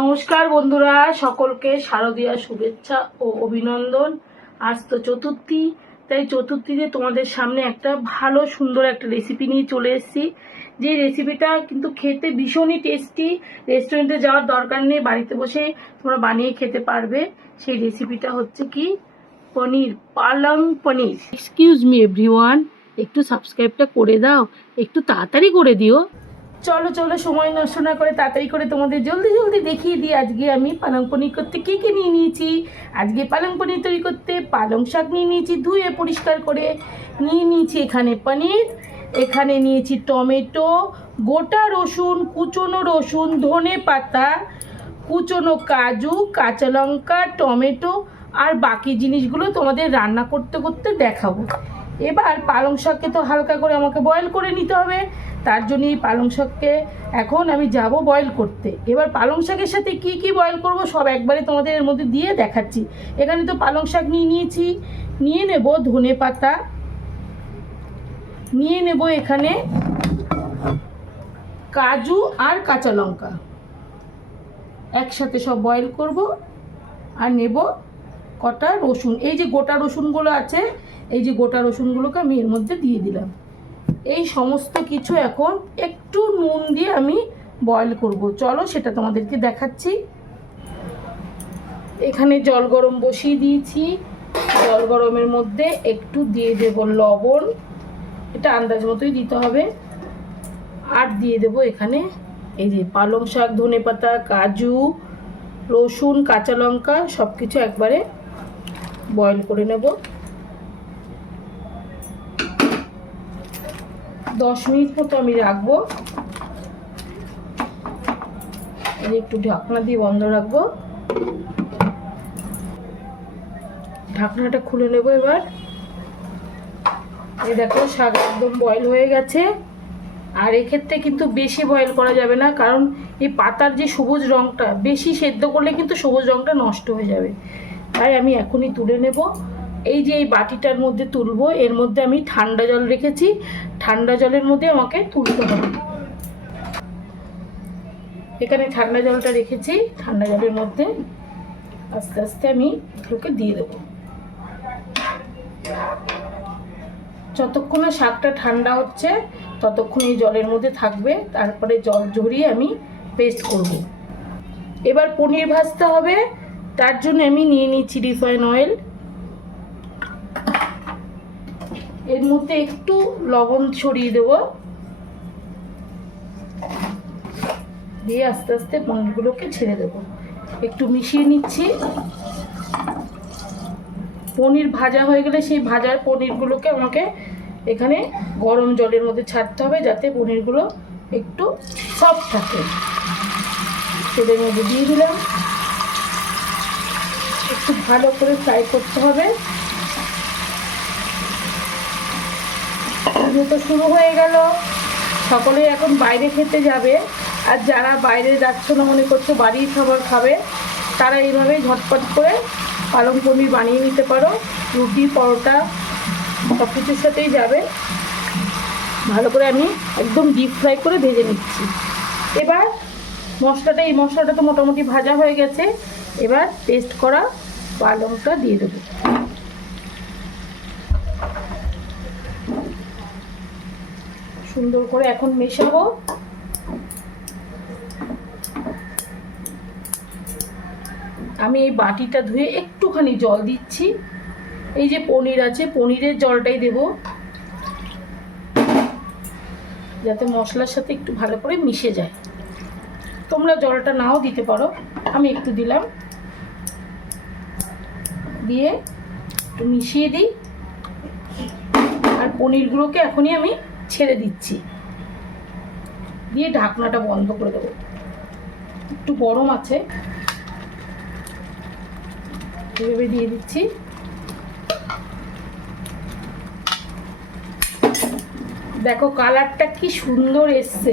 নমস্কার বন্ধুরা, সকলকে শারদীয়া শুভেচ্ছা ও অভিনন্দন। আজ তো চতুর্থী, তাই চতুর্থীতে তোমাদের সামনে একটা ভালো সুন্দর একটা রেসিপি নিয়ে চলে এসেছি। যে রেসিপিটা কিন্তু খেতে ভীষণই টেস্টি, রেস্টুরেন্টে যাওয়ার দরকার নেই, বাড়িতে বসে তোমরা বানিয়ে খেতে পারবে। সেই রেসিপিটা হচ্ছে কি পনির, পালং পনির। এক্সকিউজ মি এভরিওয়ান, একটু সাবস্ক্রাইবটা করে দাও, একটু তাড়াতাড়ি করে দিও। চলো চলো, সময় নষ্ট না করে তাড়াতাড়ি করে তোমাদের জলদি জলদি দেখিয়ে দিই আজকে আমি পালং পনির করতে কী কী নিয়ে নিয়েছি। আজকে পালং পনির তৈরি করতে পালং শাক নিয়ে নিয়েছি, ধুয়ে পরিষ্কার করে নিয়ে নিয়েছি। এখানে পনির, এখানে নিয়েছি টমেটো, গোটা রসুন, কুচনো রসুন, ধনে পাতা, কুচনো কাজু, কাঁচা লঙ্কা, টমেটো আর বাকি জিনিসগুলো তোমাদের রান্না করতে করতে দেখাবো। এবার পালং শাককে তো হালকা করে আমাকে বয়েল করে নিতে হবে, তার জন্য এই পালং শাককে এখন আমি যাব বয়েল করতে। এবার পালং শাকের সাথে কি কি বয়েল করব সব একবারে তোমাদের এর মধ্যে দিয়ে দেখাচ্ছি। এখানে তো পালং শাক নিয়ে নিয়েছি, নিয়ে নেব ধনে পাতা, নিয়ে নেব এখানে কাজু আর কাঁচা লঙ্কা, একসাথে সব বয়েল করব। আর নেব কটা রসুন, এই যে গোটা রসুনগুলো আছে, এই যে গোটা রসুনগুলোকে আমি এর মধ্যে দিয়ে দিলাম। এই সমস্ত কিছু এখন একটু নুন দিয়ে আমি বয়েল করব। চলো সেটা তোমাদেরকে দেখাচ্ছি। এখানে জল গরম বসিয়ে দিয়েছি, জল গরমের মধ্যে একটু দিয়ে দেব লবণ, এটা আন্দাজ মতোই দিতে হবে। আর দিয়ে দেব এখানে এই যে পালং শাক, ধনে পাতা, কাজু, রসুন, কাঁচা লঙ্কা সব কিছু একবারে বয়েল করে নেব। 10 মিনিট মতো আমি রাখবো। একটু ঢাকনা দিয়ে বন্ধ রাখবো, ঢাকনাটা খুলে নেব। এবার এই দেখো শাক একদম বয়েল হয়ে গেছে। আর এক্ষেত্রে কিন্তু বেশি বয়েল করা যাবে না, কারণ এই পাতার যে সবুজ রঙটা বেশি সেদ্ধ করলে কিন্তু সবুজ রঙটা নষ্ট হয়ে যাবে। তাই আমি এখনই তুলে নেব। এই যে এই বাটিটার মধ্যে তুলবো, এর মধ্যে আমি ঠান্ডা জল রেখেছি, ঠান্ডা জলের মধ্যে আমাকে তুলতে হবে। এখানে ঠান্ডা জলটা রেখেছি, ঠান্ডা জলের মধ্যে আস্তে আস্তে আমি এগুলোকে দিয়ে দেবো। যতক্ষণ না শাকটা ঠান্ডা হচ্ছে ততক্ষণ এই জলের মধ্যে থাকবে, তারপরে জল ঝরিয়ে আমি পেস্ট করব। এবার পনির ভাজতে হবে, তার জন্য আমি নিয়ে নিচ্ছি রিফাইন অয়েল। এর মধ্যে একটু লবণ ছড়িয়ে দেব, দিয়ে আস্তে আস্তে পনিরগুলোকে ছেড়ে দেব। একটু মিশিয়ে নিচ্ছি। পনির ভাজা হয়ে গেলে সেই ভাজার পনিরগুলোকে আমাকে এখানে গরম জলের মধ্যে ছাড়তে হবে, যাতে পনিরগুলো একটু সফট থাকে। তেলের মধ্যে দিয়ে দিলাম, একটু ভালো করে ফ্রাই করতে হবে। পুজো তো শুরু হয়ে গেল, সকলেই এখন বাইরে খেতে যাবে। আর যারা বাইরে যাচ্ছ না, মনে করছো বাড়ির খাবার খাবে, তারা এইভাবেই ঝটপট করে পালং পনির বানিয়ে নিতে পারো। রুটি, পরোটা সব কিছুর সাথেই যাবে। ভালো করে আমি একদম ডিপ ফ্রাই করে ভেজে নিচ্ছি। এবার এই মশলাটা তো মোটামুটি ভাজা হয়ে গেছে। এবার পেস্ট করা পালংটা দিয়ে দেবো। সুন্দর করে এখন মেশাবো। আমি এই বাটিটা ধুয়ে একটুখানি জল দিচ্ছি। এই যে পনির আছে, পনিরের জলটাই দেব, যাতে মশলার সাথে একটু ভালো করে মিশে যায়। তোমরা জলটা নাও দিতে পারো, আমি একটু দিলাম। দিয়ে একটু মিশিয়ে দিই। আর পনিরগুলোকে এখনই আমি ছেড়ে দিচ্ছি, দিয়ে ঢাকনাটা বন্ধ করে দেবো। একটু গরম আছে, এভাবে দিয়ে দিচ্ছি। দেখো কালারটা কি সুন্দর এসছে,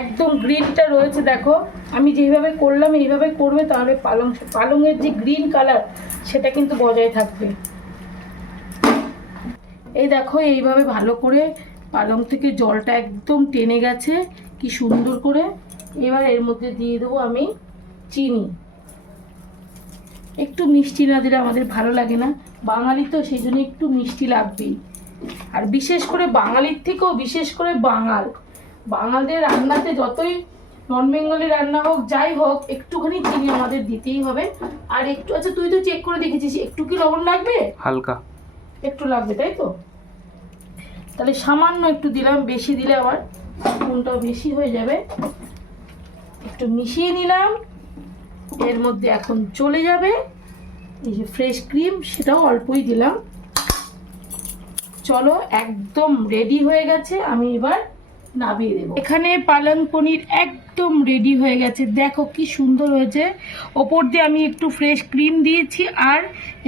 একদম গ্রিনটা রয়েছে। দেখো আমি যেভাবে করলাম এইভাবে করবে, তাহলে পালংয়ের যে গ্রিন কালার সেটা কিন্তু বজায় থাকবে। এই দেখো এইভাবে ভালো করে পালং থেকে জলটা একদম টেনে গেছে, কি সুন্দর করে এবার এর মধ্যে দিয়ে দেবো আমি চিনি। একটু মিষ্টি না দিলে আমাদের ভালো লাগে না, বাঙালি তো সেই জন্য একটু মিষ্টি লাগবেই। আর বিশেষ করে বাঙালির থেকেও বিশেষ করে বাঙালদের রান্নাতে যতই নন বেঙ্গলি রান্না হোক যাই হোক একটুখানি চিনি আমাদের দিতেই হবে। আর একটু, আচ্ছা তুই তো চেক করে দেখেছিস, একটু কি লবণ লাগবে? হালকা একটু লাগবে, তাই তো? তাহলে সামান্য একটু দিলাম, বেশি দিলে আবার কোনটাও বেশি হয়ে যাবে। একটু মিশিয়ে নিলাম। এর মধ্যে এখন চলে যাবে এই যে ফ্রেশ ক্রিম, সেটাও অল্পই দিলাম। চলো, একদম রেডি হয়ে গেছে, আমি এবার নামিয়ে দেবো। এখানে পালং পনির একদম রেডি হয়ে গেছে, দেখো কি সুন্দর হয়েছে। ওপর দিয়ে আমি একটু ফ্রেশ ক্রিম দিয়েছি আর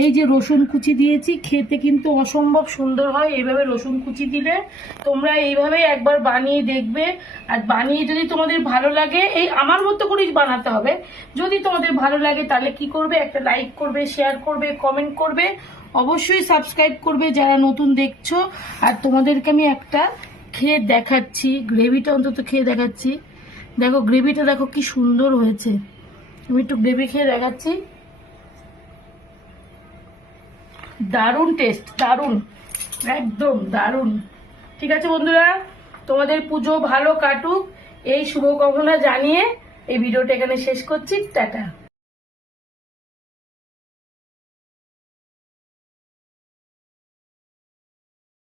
এই যে রসুন কুচি দিয়েছি, খেতে কিন্তু অসম্ভব সুন্দর হয় এইভাবে রসুন কুচি দিলে। তোমরা এইভাবে একবার বানিয়ে দেখবে, আর বানিয়ে যদি তোমাদের ভালো লাগে, এই আমার মতো করেই বানাতে হবে। যদি তোমাদের ভালো লাগে তাহলে কি করবে, একটা লাইক করবে, শেয়ার করবে, কমেন্ট করবে, অবশ্যই সাবস্ক্রাইব করবে যারা নতুন দেখছো। আর তোমাদেরকে আমি একটা খেয়ে দেখাচ্ছি, গ্রেভিটা অন্তত খেয়ে দেখাচ্ছি। দেখো গ্রেভিটা দেখো কি সুন্দর হয়েছে। আমি একটু গ্রেভি খেয়ে দেখাচ্ছি, দারুণ টেস্ট, দারুণ, একদম দারুণ। ঠিক আছে বন্ধুরা, তোমাদের পুজো ভালো কাটুক এই শুভকামনা জানিয়ে এই ভিডিওটা এখানে শেষ করছি। টাটা।